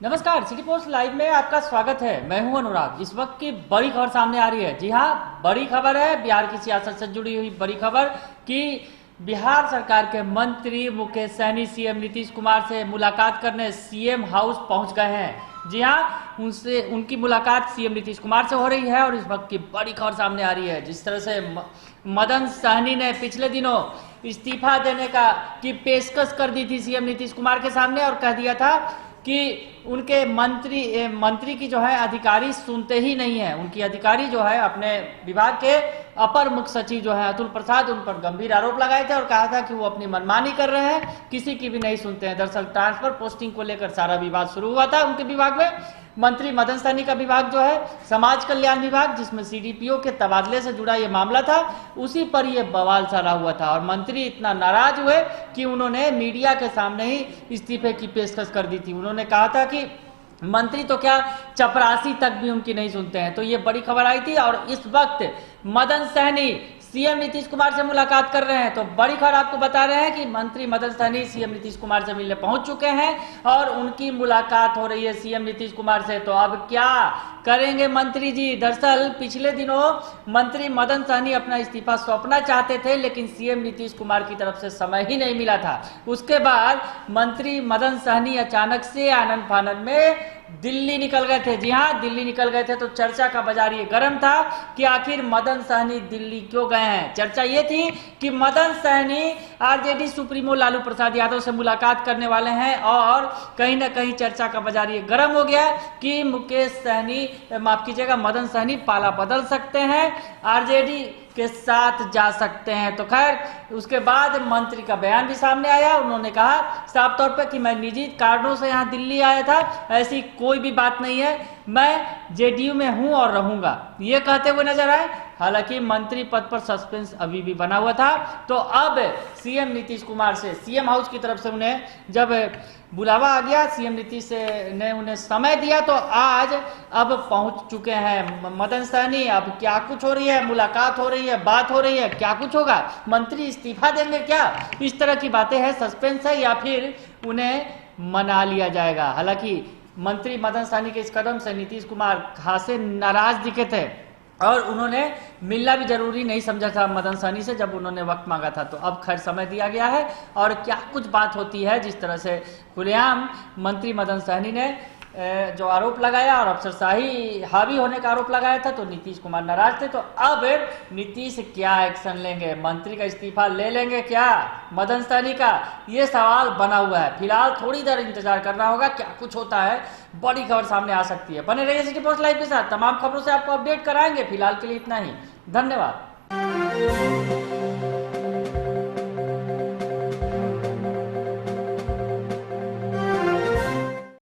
नमस्कार, city post live में आपका स्वागत है। मैं हूं अनुराग। इस वक्त की बड़ी खबर सामने आ रही है। जी हां, बड़ी खबर है बिहार की सियासत से जुड़ी हुई बड़ी खबर कि बिहार सरकार के मंत्री मुकेश सहनी सीएम नीतीश कुमार से मुलाकात करने सीएम हाउस पहुंच गए हैं। जी हां, उनसे उनकी मुलाकात सीएम नीतीश कुमार से हो रही है और इस वक्त की बड़ी खबर सामने आ रही है। जिस तरह से मदन सहनी ने पिछले दिनों इस्तीफा देने की पेशकश कर दी थी सीएम नीतीश कुमार के सामने और कह दिया था कि उनके मंत्री की जो है अधिकारी सुनते ही नहीं है। उनकी अधिकारी जो है अपने विभाग के अपर मुख्य सचिव जो है अतुल प्रसाद, उन पर गंभीर आरोप लगाए थे और कहा था कि वो अपनी मनमानी कर रहे हैं, किसी की भी नहीं सुनते हैं। दरअसल ट्रांसफर पोस्टिंग को लेकर सारा विवाद शुरू हुआ था उनके विभाग में। मंत्री मदन सहनी का विभाग जो है समाज कल्याण विभाग, जिसमें सीडीपीओ के तबादले से जुड़ा ये मामला था, उसी पर यह बवाल चला हुआ था और मंत्री इतना नाराज हुए कि उन्होंने मीडिया के सामने ही इस्तीफे की पेशकश कर दी थी। उन्होंने कहा था कि मंत्री तो क्या चपरासी तक भी उनकी नहीं सुनते हैं। तो ये बड़ी खबर आई थी और इस वक्त मदन सहनी सीएम नीतीश कुमार से मुलाकात कर रहे हैं। तो बड़ी खबर आपको बता रहे हैं कि मंत्री मदन सहनी सीएम नीतीश कुमार से मिलने पहुंच चुके हैं और उनकी मुलाकात हो रही है सीएम नीतीश कुमार से। तो अब क्या करेंगे मंत्री जी? दरअसल पिछले दिनों मंत्री मदन सहनी अपना इस्तीफा सौंपना चाहते थे, लेकिन सीएम नीतीश कुमार की तरफ से समय ही नहीं मिला था। उसके बाद मंत्री मदन सहनी अचानक से आनन फानन में दिल्ली निकल गए थे। जी हां, दिल्ली निकल गए थे। तो चर्चा का बाजार ये गर्म था कि आखिर मदन सहनी दिल्ली क्यों गए हैं। चर्चा ये थी कि मदन सहनी आरजेडी सुप्रीमो लालू प्रसाद यादव से मुलाकात करने वाले हैं और कहीं ना कहीं चर्चा का बाजार ये गर्म हो गया कि मुकेश सहनी, माफ कीजिएगा, मदन सहनी पाला बदल सकते हैं, आरजेडी के साथ जा सकते हैं। तो खैर उसके बाद मंत्री का बयान भी सामने आया। उन्होंने कहा साफ तौर पर कि मैं निजी कारणों से यहाँ दिल्ली आया था, ऐसी कोई भी बात नहीं है, मैं जेडीयू में हूं और रहूंगा, ये कहते हुए नजर आए। हालांकि मंत्री पद पर सस्पेंस अभी भी बना हुआ था। तो अब सीएम नीतीश कुमार से सीएम हाउस की तरफ से उन्हें जब बुलावा आ गया, सीएम नीतीश ने उन्हें समय दिया, तो आज अब पहुंच चुके हैं मदन सहनी। अब क्या कुछ हो रही है, मुलाकात हो रही है, बात हो रही है, क्या कुछ होगा, मंत्री इस्तीफा देंगे क्या, इस तरह की बातें हैं, सस्पेंस है, या फिर उन्हें मना लिया जाएगा। हालांकि मंत्री मदन सहनी के इस कदम से नीतीश कुमार खासे नाराज दिखे थे और उन्होंने मिलना भी जरूरी नहीं समझा था मदन सहनी से जब उन्होंने वक्त मांगा था। तो अब खैर समय दिया गया है और क्या कुछ बात होती है। जिस तरह से खुलेआम मंत्री मदन सहनी ने जो आरोप लगाया और अफसरशाही हावी होने का आरोप लगाया था, तो नीतीश कुमार नाराज थे। तो अब नीतीश क्या एक्शन लेंगे? मंत्री का इस्तीफा ले लेंगे क्या मदन सहनी का? ये सवाल बना हुआ है। फिलहाल थोड़ी देर इंतजार करना होगा, क्या कुछ होता है, बड़ी खबर सामने आ सकती है। बने रहिए सिटी पोस्ट लाइव के साथ, तमाम खबरों से आपको अपडेट कराएंगे। फिलहाल के लिए इतना ही, धन्यवाद।